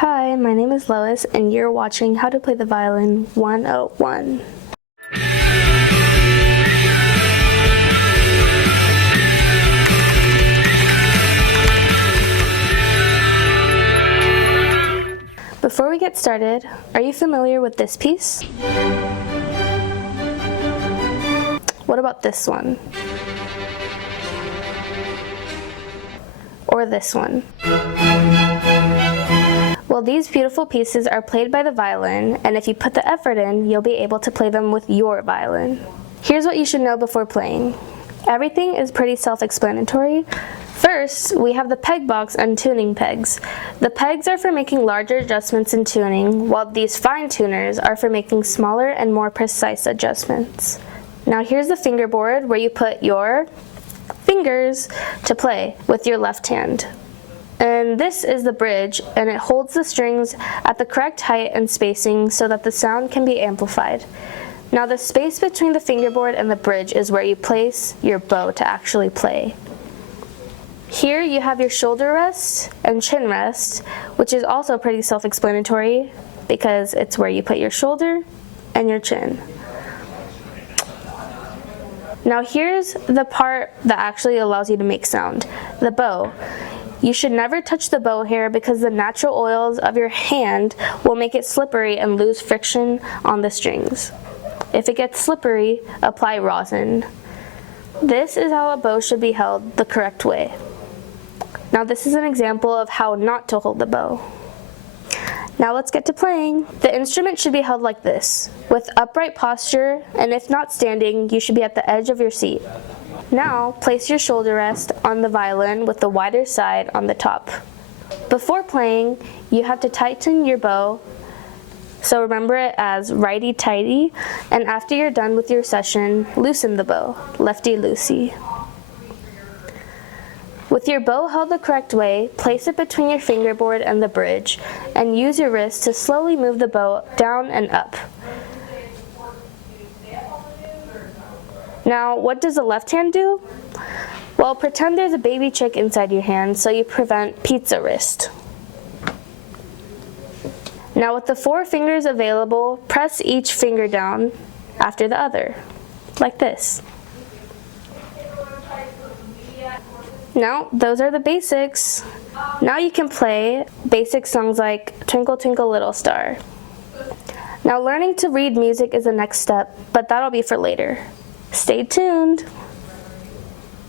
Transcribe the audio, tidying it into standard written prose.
Hi, my name is Lois, and you're watching How to Play the Violin 101. Before we get started, are you familiar with this piece? What about this one? Or this one? Well, these beautiful pieces are played by the violin, and if you put the effort in, you'll be able to play them with your violin. Here's what you should know before playing. Everything is pretty self-explanatory. First, we have the peg box and tuning pegs. The pegs are for making larger adjustments in tuning, while these fine tuners are for making smaller and more precise adjustments. Now here's the fingerboard where you put your fingers to play with your left hand. And this is the bridge, and it holds the strings at the correct height and spacing so that the sound can be amplified. Now the space between the fingerboard and the bridge is where you place your bow to actually play. Here you have your shoulder rest and chin rest, which is also pretty self-explanatory because it's where you put your shoulder and your chin. Now here's the part that actually allows you to make sound, the bow. You should never touch the bow hair because the natural oils of your hand will make it slippery and lose friction on the strings. If it gets slippery, apply rosin. This is how a bow should be held the correct way. Now this is an example of how not to hold the bow. Now let's get to playing. The instrument should be held like this, with upright posture, and if not standing, you should be at the edge of your seat. Now, place your shoulder rest on the violin with the wider side on the top. Before playing, you have to tighten your bow, so remember it as righty-tighty, and after you're done with your session, loosen the bow, lefty-loosey. With your bow held the correct way, place it between your fingerboard and the bridge, and use your wrist to slowly move the bow down and up. Now, what does the left hand do? Well, pretend there's a baby chick inside your hand so you prevent pizza wrist. Now, with the 4 fingers available, press each finger down after the other, like this. Now, those are the basics. Now you can play basic songs like Twinkle Twinkle Little Star. Now, learning to read music is the next step, but that'll be for later. Stay tuned!